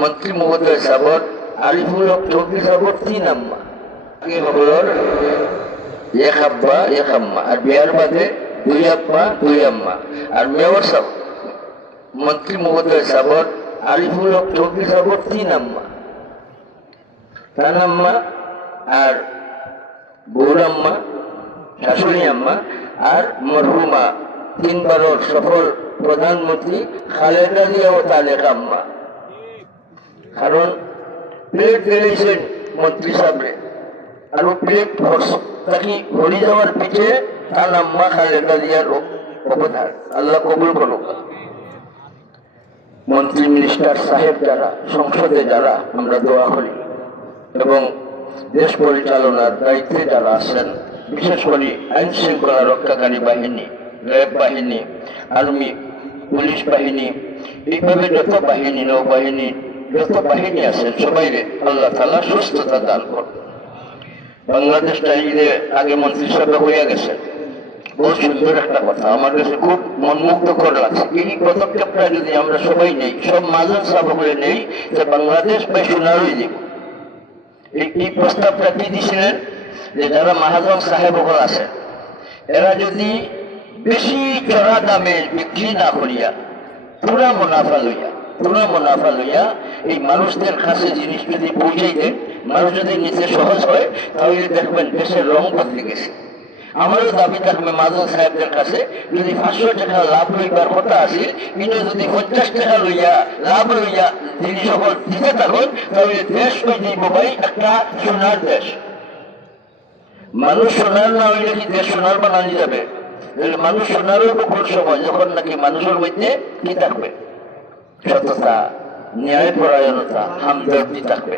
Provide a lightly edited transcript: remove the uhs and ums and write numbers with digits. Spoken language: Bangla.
মন্ত্রী মহোদয় সাবর আরিফুল হক চৌধুরী সাবর 3 আম্মা হলোর এক আব্বা এক আম্মা আর বিয়ার বাদে 2 আব্বা 2 আম্মা আর মেয়র সাহেব মন্ত্রী মহোদয় সাবর আরিফুল হক চৌধুরী সাবর 3 আম্মা 3 আম্মা আর বউর আম্মা শাশুড়ি আম্মা আর মরহুমা 3 বারের সফল প্রধানমন্ত্রী খালেদা জিয়া ও তালেক আম্মা। কারণ প্লেট দিয়েছেন মন্ত্রী সাহেবরে আর প্লেট তাকে হরি যাওয়ার পিছে তার আম্মা খালেদা জিয়ার অবদান আল্লাহ কবুল করুক। মন্ত্রী মিনিস্টার সাহেব যারা সংসদে যারা আমরা দোয়া করি এবং দেশ পরিচালনার দায়িত্বে যারা আছেন, বিশেষ করে আইন শৃঙ্খলা রক্ষাকারী বাহিনী, র্যাব বাহিনী, আর্মি, পুলিশ বাহিনী, এইভাবে যত বাহিনী, নৌবাহিনী, যত বাহিনী আছেন সবাইরে আল্লাহ তাআলা সুস্থতা দান করুন। বাংলাদেশটা আগে মন্ত্রী সাহেব হয়ে গেছে, বহু সুন্দর একটা কথা, আমার কাছে খুব মনমুগ্ধকর লাগছে। এই পদক্ষেপটা যদি আমরা সবাই নেই, সব মাজন সাহেব হয়ে নেই, যে বাংলাদেশ পাই সোনারই দিব। এই প্রস্তাবটা কি দিছিলেন যে যারা মহাজন সাহেব আছে এরা যদি বেশি চড়া দামে বিক্রি না করিয়া পুরা মুনাফা লইয়া এই মানুষদের কাছে জিনিস যদি পৌঁছাই দেন, মানুষ যদি নিতে সহজ হয়, তাহলে দেখবেন দেশের রং বদলে গেছে। আমারও দাবি থাকবে মাজন সাহেবদের কাছে, যদি 500 টাকা লাভ লইবার কথা আছে, কিন্তু যদি 50 টাকা লইয়া লাভ লইয়া জিনিস সকল দিতে থাকুন, তাহলে দেশ হয়ে যাইব ভাই একটা সোনার দেশ। মানুষ সোনার না হইলে কি দেশ সোনার বানানো যাবে? মানুষ সোনারও কোন সময় যখন নাকি মানুষের মধ্যে কি থাকবে? সততা, ন্যায় পরায়ণতা, হামদর্দি থাকবে।